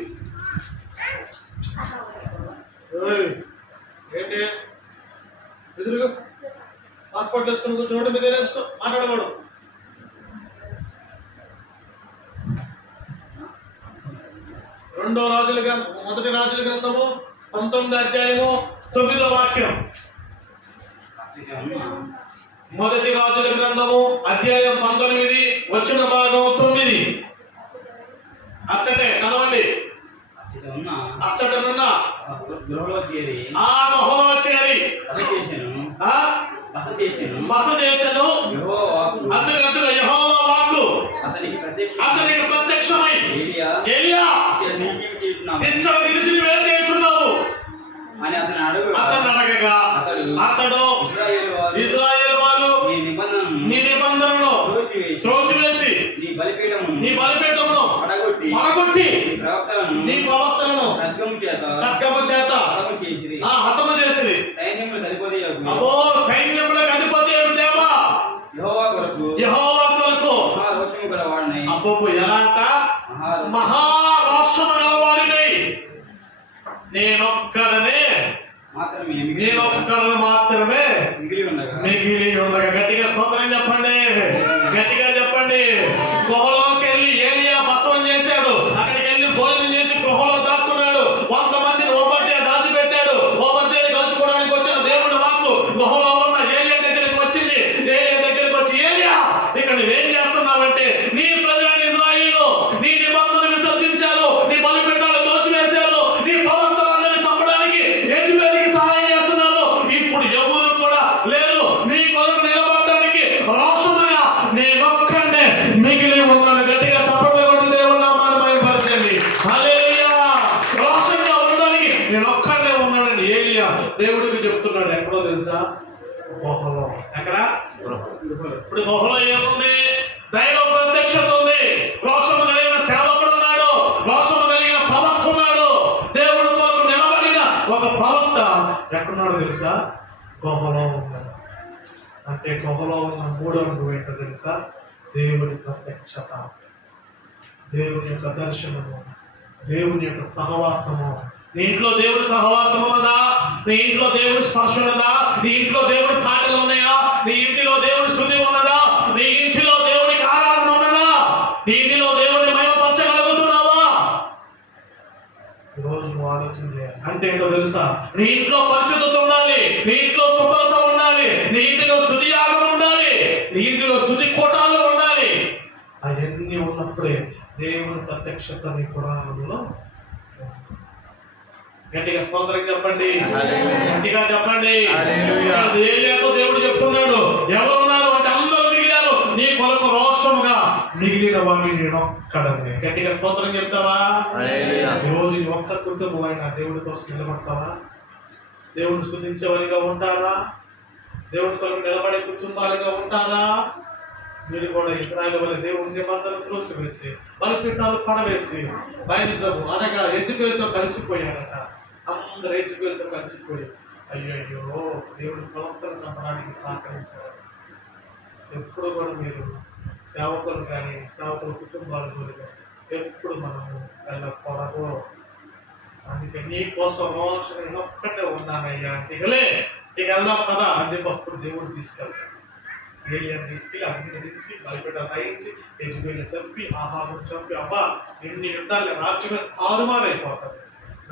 ఏంటి ఎదురుగా హాస్పిటల్ వేసుకుని కూర్చోండి, మీద వేసుకో, మాట్లాడకూడదు. మొదటి రాజుల గ్రంథము 19వ అధ్యాయము 9వ వాక్యం. మొదటి రాజుల గ్రంథము అధ్యాయం 19 వచ్చిన భాగం 9. అచ్చటే చదవండి. అచ్చటనున్న ఆ గుహలో చేరి బస చేసెను. అందుకంతలో యెహోవా వాక్కు అతనికి ప్రత్యక్షమై, ఏలియా నిచ్చలు నిలిచి నువ్వేం చేస్తున్నావు అని అతను అడగగా, అతడు ఇశ్రాయేలు వారు నీ నిబంధనను త్రోసివేసి నీ బలిపీఠమును పడగొట్టి నీ ప్రవక్తలను ఖడ్గము చేత హతము చేసిరి. అబ్బో, సైన్యములకు అధిపతి దేవా యెహోవా కొరకు అబ్బో, ఎలా అంట, మహారోషము గలవాడినై నేనొక్కడను మాత్రమే మిగిలి ఉండగా. గట్టిగా స్తోత్రం చెప్పండి, గట్టిగా చెప్పండి. గుహలోకి వెళ్ళి ఏలియా బసవం చేశాడు. అక్కడికి వెళ్ళి భోజనం చేసి గుహలో దాక్కున్నాడు. 100 మందిని ఓబద్యా దాచిపెట్టాడు. ఓబద్యాని కలుసుకోవడానికి వచ్చిన దేవుడి వాక్కు గుహలో ఉన్న ఏలియా దగ్గరికి వచ్చింది. ఏలియా దగ్గరికి వచ్చి, ఏలియా ఇక్కడ నువ్వేం చేస్తున్నావంటే, నీ ప్రజలైన ఇశ్రాయేలు నీ నిబంధన విసర్జించారు, నీ బలిపీఠాలు తోసివేశారు, నీ ప్రవక్తలందరినీ చంపడానికి యెజబెలుకి సహాయం చేస్తున్నారు. ఇప్పుడు ఎవరు కూడా లేరు నీ కొరకు నిలబడడానికి. రోషముగా నేనొక్కడే మిగిలి ఉన్నాను. గట్టిగా చప్పట్లు కొట్టి దేవుని నామాన్ని మహిమపరచండి. హల్లెలూయా. రోషంగా ఉండడానికి నేనొక్కడే ఉన్నానని ఏలియా దేవుడికి చెప్తున్నాడు. ఎక్కడో తెలుసా? గుహలో. ఎక్కడ? ఇప్పుడు గుహలో ఏముంది? దైవ ప్రత్యక్షత ఉంది. రోషము కలిగిన సేవకుడు ఉన్నాడు, రోషము కలిగిన ప్రవక్త ఉన్నాడు. దేవుడు కొరకు నిలబడిన ఒక ప్రవక్త ఎక్కడున్నాడు తెలుసా? గుహలో ఉన్నాడు. అంటే గుహలో ఉన్న 3వ అనుభవం ఏంటో తెలుసా? దేవుని ప్రత్యక్షత, దేవుని యొక్క దర్శనము, దేవుని యొక్క సహవాసము. నీ ఇంట్లో దేవుడి సహవాసం ఉన్నదా? నీ ఇంట్లో దేవుడి స్పర్శ ఉన్నదా? నీ ఇంట్లో దేవుడి పాటలు ఉన్నాయా? నీ ఇంటిలో దేవుడి శృతి ఉన్నదా? నీ ఇంటిలో దేవుడికి ఆరాధన ఉన్నదా? నీ ఇంటిలో దేవుడిని మహిమపరచగలుగుతున్నావా? ఈరోజు నువ్వు ఆలోచన చేయాలి. అంటే ఏంటో తెలుసా? నీ ఇంట్లో పరిశుద్ధత ఉండాలి, నీ ఇంట్లో శుభ్రత ఉండాలి, నీ ఇంటిలో స్తుతి యాగం ఉండాలి, నీ ఇంటిలో స్తుతి కూటాలు ఉండాలి. అవన్నీ ఉన్నప్పుడే దేవుని ప్రత్యక్షత నీ పురాణంలో. గట్టిగా స్తోత్రం చెప్పండి, గట్టిగా చెప్పండి. ఏలియాతో దేవుడు చెప్తున్నాడు, ఎవరున్నారు అంటే అందరూ మిగిలారు, నీ కొరకు రోషముగా మిగిలిన వాడిని నేనొక్కడనే. గట్టిగా స్తోత్రం చెప్తావా? ఈరోజు నీ ఒక్క కుటుంబం అయినా దేవుడి కోసం నిలబడతావా? దేవుడిని స్తుతించేవారిగా ఉంటారా? దేవుడి కొరకు నిలబడే కుటుంబాలుగా ఉంటారా? మీరు కూడా ఇశ్రాయేలు వల్ల దేవుని నిబంధనలు త్రోసివేసి బలిపీఠాలు పడవేసి బయలుజము అనగా యెజబెలుతో కలిసిపోయారట. అందరూ యెజబెలుతో కలిసిపోయి అయ్యో దేవుడి ప్రవక్తను చంపడానికి సహకరించారు. ఎప్పుడు కూడా మీరు సేవకులు కానీ సేవకుల కుటుంబాలు కూడా ఎప్పుడు మనము వెళ్ళకూడదు. అందుకే నీ కోసం రోజు నేను ఒక్కటే ఉన్నానయ్యా అంటే ఇక వెళ్దాం కదా అని చెప్పి అప్పుడు దేవుడు తీసుకెళ్తాడు. ఏలియాని తీసుకెళ్ళి అగ్ని దించి బలిపీఠాలు రాయించి యెజబెలుని చంపి ఆహాబును చంపి, అబ్బా ఎన్ని యుద్ధాలు, రాజ్యం తారుమారైపోతుంది.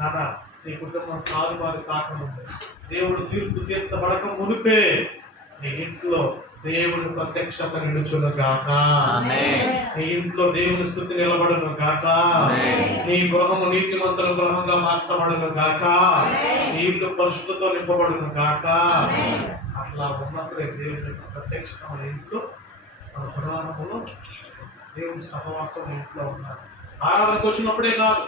నాన్న నీ కుటుంబం తారుమారు కాకుండా దేవుడు తీర్పు తీర్చబడక మునిపే నీ ఇంట్లో దేవుని ప్రత్యక్షత నిలుచును గాక, నీ ఇంట్లో దేవుని స్తుతి నిలబడును గాక, నీ గృహము నీతిమంతుల గృహంగా మార్చబడును గాక, నీ ఇంట్లో పరిశుద్ధతో నింపబడును గాక. అట్లా ఉన్నప్పుడే దేవుని ప్రత్యక్షత మన ఇంట్లో, మన పురాణంలో దేవుని సహవాసం ఇంట్లో ఉన్నారు. ఆరాధనకు వచ్చినప్పుడే కాదు,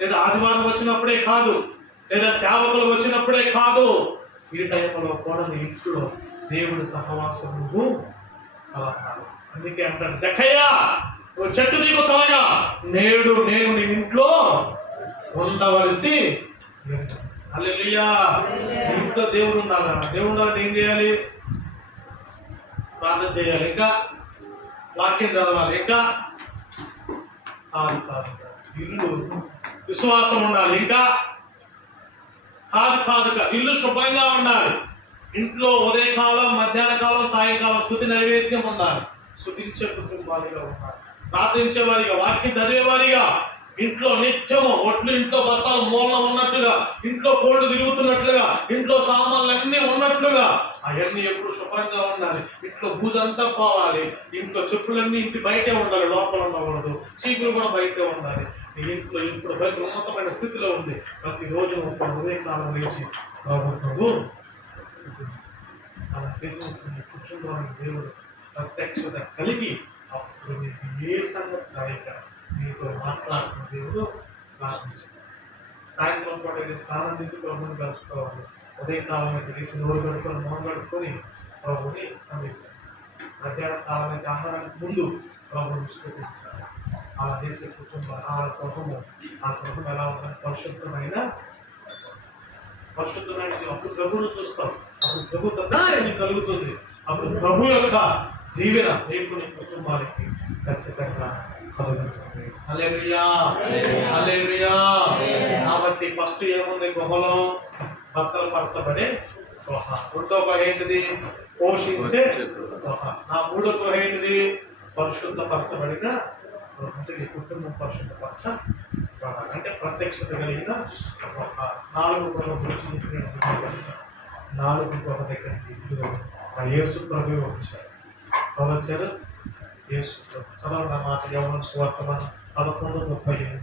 లేదా ఆదివారం వచ్చినప్పుడే కాదు, లేదా సేవకులు వచ్చినప్పుడే కాదు, ఈ టైంలో కూడా నీ ఇంట్లో దేవుడి సహవాసము సలహాలు. అందుకే అంటాడు జక్కయ్య, నువ్వు చెట్టు దిగు త్వరగా, నేడు నేను నీ ఇంట్లో ఉండవలసి. హల్లెలూయా. ఇంట్లో దేవుడు ఉండాలి. దేవుడు ఉండాలంటే ఏం చేయాలి? ప్రార్థన చేయాలి, ఇంకా వాక్యం చదవాలి, ఇంకా ఇల్లు విశ్వాసం ఉండాలి, ఇంకా కాదు ఇల్లు శుభ్రంగా ఉండాలి. ఇంట్లో ఉదయకాలం, మధ్యాహ్న కాలం, సాయంకాలం స్తుతి నైవేద్యం ఉండాలి. స్తుతించే కుటుంబాలుగా ఉండాలి. ప్రార్థించే వారిగా, వాక్యం చదివేవారిగా, ఇంట్లో నిత్యము ఒట్లు ఇంట్లో బస్తాలు మూలన ఉన్నట్టుగా, ఇంట్లో కోళ్ళు తిరుగుతున్నట్లుగా, ఇంట్లో సామాన్లన్నీ ఉన్నట్లుగా అవన్నీ ఎప్పుడు శుభ్రంగా ఉండాలి. ఇంట్లో భూజంతా పోవాలి. ఇంట్లో చెప్పులన్నీ ఇంటి బయటే ఉండాలి, లోపల ఉండకూడదు. చీపులు కూడా బయటే ఉండాలి. నీ ఇంట్లో ఇప్పుడు బయట ఉన్నతమైన స్థితిలో ఉంది. ప్రతిరోజు ఒక ఉదయకాలం లేచి ప్రభు అలా చేసినటువంటి కుటుంబానికి దేవుడు ప్రత్యక్షత కలిగి అప్పుడు నీకు ఏ సంగతి నీతో మాట్లాడుతున్న దేవుడు ప్రారంభిస్తాడు. సాయంత్రం పూట అయితే స్నానం చేసి ప్రభుని కలుసుకోవాలి. ఉదయకాలం అయితే లేచి నోరు కడుక్కొని మొహం కడుక్కొని ప్రభుని సమీపించాలి. మధ్యాహ్నం కాలం అయితే ఆహారానికి ముందు ప్రభుని స్తుతించాలి. అలా చేసే కుటుంబం ఆ ప్రభుత్వం ఎలా ఉందని పరిశుద్ధమైన అప్పుడు ప్రభువును చూస్తాం. అప్పుడు ప్రభు తత్వం కలుగుతుంది. అప్పుడు ప్రభు యొక్క దీవెన దేవుని కుటుంబానికి ఖచ్చితంగా కలుగుతుంది. హల్లెలూయా, హల్లెలూయా. కాబట్టి ఫస్ట్ ఏముంది? గుహలో బత్తలు పరచబడే గుహ. రెండో గుహ ఏంటిది? పోషించే గుహ. నా మూడో గుహ ఏంటిది? పరిశుద్ధపరచబడిన అంటే నీ కుటుంబం పరిశుద్ధపరచ అంటే ప్రత్యక్షత కలిగిన గుహ. నాలుగు గుహ గురించి 4 గుహ దగ్గరికి యేసు ప్రభు వచ్చారు. వచ్చారు యేసు ప్రభు. చదవండి మాట. యోహాను సువార్త 11:38.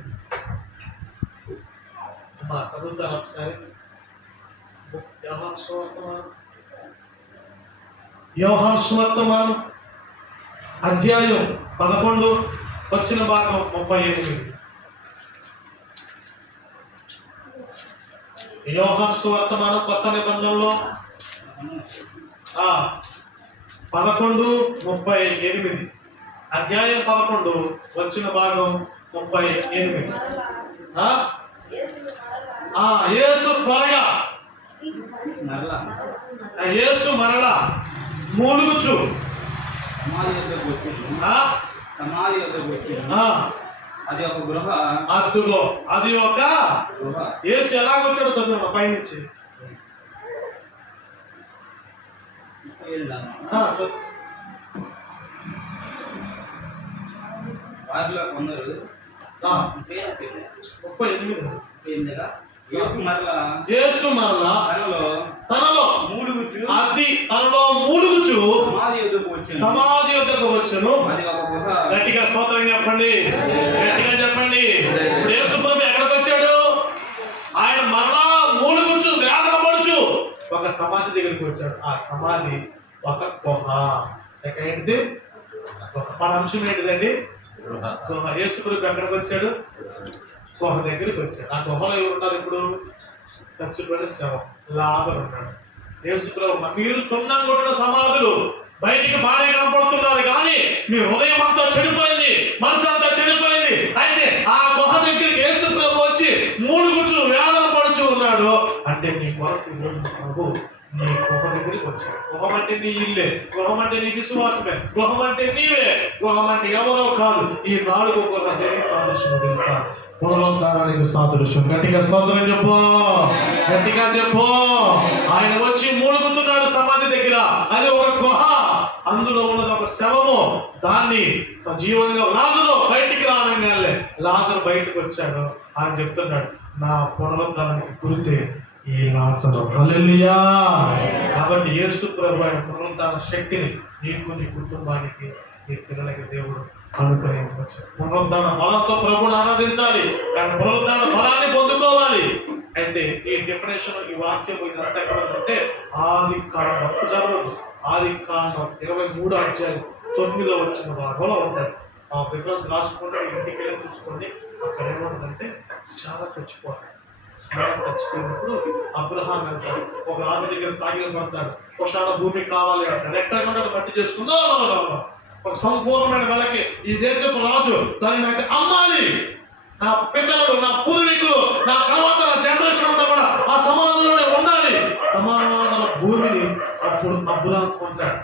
చదువుతాను ఒకసారి. యోహాను సువార్త అధ్యాయం 11 వచ్చిన భాగం 38. యోహాను సువార్త కొత్త నిబంధనలో 11:38. అధ్యాయం 11 వచ్చిన భాగం 38. యేసు త్వరగా యేసు మరలా మూలుగుచు అది ఒక గృహ. అద్దుగో అది ఒక యేసు ఎలాగొచ్చాడో చదువు పైనుంచి. వారిలో కొందరు 38. యేసు మరలా తనలో మూలుగుచు సమాధి యొద్దకు వచ్చెను. అది ఒక గృహ. గట్టిగా స్తోత్రం చెప్పండి, గట్టిగా చెప్పండి. ఇప్పుడు యేసు ప్రభు ఎక్కడికి వచ్చాడు? ఆయన మరలా మూలుగుచు వేదన పడుచు ఒక సమాధి దగ్గరికి వచ్చాడు. ఆ సమాధి ఒక గుహ. ఏంటిది? మన అంశం ఏంటిదండి? గుహ. యేసు ప్రభు ఎక్కడికి వచ్చాడు? గుహ దగ్గరికి వచ్చాడు. ఆ గుహలో ఎవరు ఉన్నారు? ఇప్పుడు చచ్చిపోయిన శవం లాజరు ఉన్నాడు. యేసు ప్రభు మీరు చున్నం కొట్టిన సమాధులు బయటికి బాగానే కనపడుతున్నారు, కానీ మీ హృదయం అంతా చెడిపోయింది, మనసు అంతా చెడిపోయింది. అయితే ఆ గుహ దగ్గరికి యేసు ప్రభు వచ్చి మూలుగుచు వేదన పడుచు ఉన్నాడు. అంటే నీ కొరకు ప్రభు నీ గృహ దగ్గరికి వచ్చాడు. గృహం అంటే నీ ఇల్లే, గృహం అంటే నీ విశ్వాసమే, గృహం అంటే నీవే, గృహం అంటే ఎవరో కాదు. ఈ 4 గృహ దేనికి సాదృశ్యం తెలుసా? పునరుద్ధారానికి సాదృశ్యం. గట్టిగా స్తోత్రం చెప్పు, గట్టిగా చెప్పు. ఆయన వచ్చి మూలుగుతున్నాడు సమాధి దగ్గర. అది ఒక గుహ, అందులో ఉన్నది ఒక శవము. దాన్ని సజీవంగా లాజరు బయటికి రానంగానే లాజరు బయటకు వచ్చాడు. ఆయన చెప్తున్నాడు, నా పునరుద్ధారానికి గురితే ఈ లాజరు. హల్లెలూయా. కాబట్టి యేసు ప్రభు ఆయన పునరుద్ధార శక్తిని నీకు, నీ కుటుంబానికి, నీ పిల్లలకి దేవుడు అనుగ్రహించవచ్చు. పునరుద్ధాన బలంతో ప్రభుని ఆరాధించాలి, కానీ పునరుద్ధాన బలాన్ని పొందుకోవాలి. అయితే ఈ డెఫినేషన్, ఈ వాక్యం ఇదంతా ఎక్కడ ఉందంటే ఆది కాండం. చదవదు. ఆది కాండం 23వ అధ్యాయం 9వ వచ్చిన భాగంలో ఉంటుంది. ఆ రిఫరెన్స్ రాసుకుంటే ఇంటికి వెళ్ళి చూసుకోండి. అక్కడ ఏముంటుందంటే చాలా చచ్చిపోతాడు. చచ్చిపోయినప్పుడు అబ్రహాం వెళ్తాడు. ఒక రాజు దగ్గర సాగిలు పడతాడు. శ్మశాన భూమి కావాలి అంటాడు. ఎక్కడ మట్టి చేసుకుందో ఒక సంపూర్ణమైన వెలకి ఈ దేశపు రాజు దాన్ని నాకు అమ్మాలి. నా పిల్లలు, నా పూర్వీకులు, నా తర్వాత నా జనరేషన్ అంతా కూడా ఆ సమాధంలోనే ఉండాలి. సమాధాన భూమిని అప్పుడు అబ్రహాం కొంటాడు.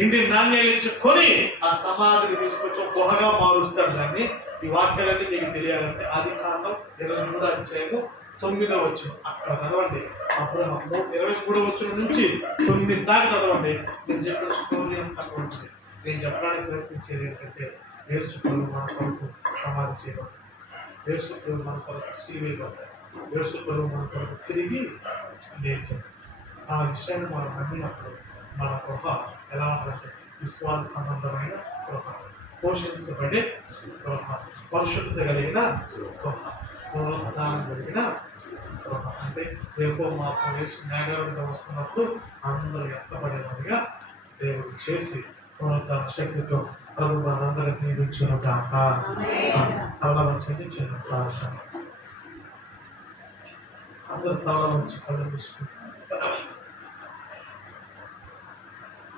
ఎండి నాణ్యాలు ఇచ్చుకొని ఆ సమాధిని తీసుకొచ్చి గుహగా మారుస్తాడు. దాన్ని ఈ వాక్యాలన్నీ మీకు తెలియాలంటే ఆది కాండం 23వ అధ్యాయము 9వ వచనం అక్కడ చదవండి. అబ్రహాము 23వ వచనం నుంచి 9 దాకా చదవండి. నేను చెప్పిన స్టోరీ అంతా అక్కడ ఉంటుంది. నేను చెప్పడానికి ప్రయత్నించేది ఏంటంటే యేసు ప్రభు మన కొరకు సమాధి చేయబడ్డాడు. యేసు ప్రభు మన కొరకు సీవేయబడ్డాడు. యేసు ప్రభు మన కొరకు తిరిగి లేచాడు. ఆ విషయాన్ని మనం నమ్మినప్పుడు మన గృహ ఎలా ఉంటుందంటే విశ్వాస సంబంధమైన గృహ, పోషించబడే గృహ, పరిశుద్ధత కలిగిన గృహ, పునరుద్ధానం కలిగిన గృహ. అంటే రేపో మాత్రం వేసి మేఘాలుగా వస్తున్నప్పుడు అందరూ ఎత్తబడేవాడిగా దేవుడు చేసి పునరుద్ధాన శక్తితో ప్రభు మనందరూ దీవించును గాక. తల వంచండి, చిన్న ప్రార్థన. అందరూ తల వంచి కళ్ళు మూసుకుంటారు.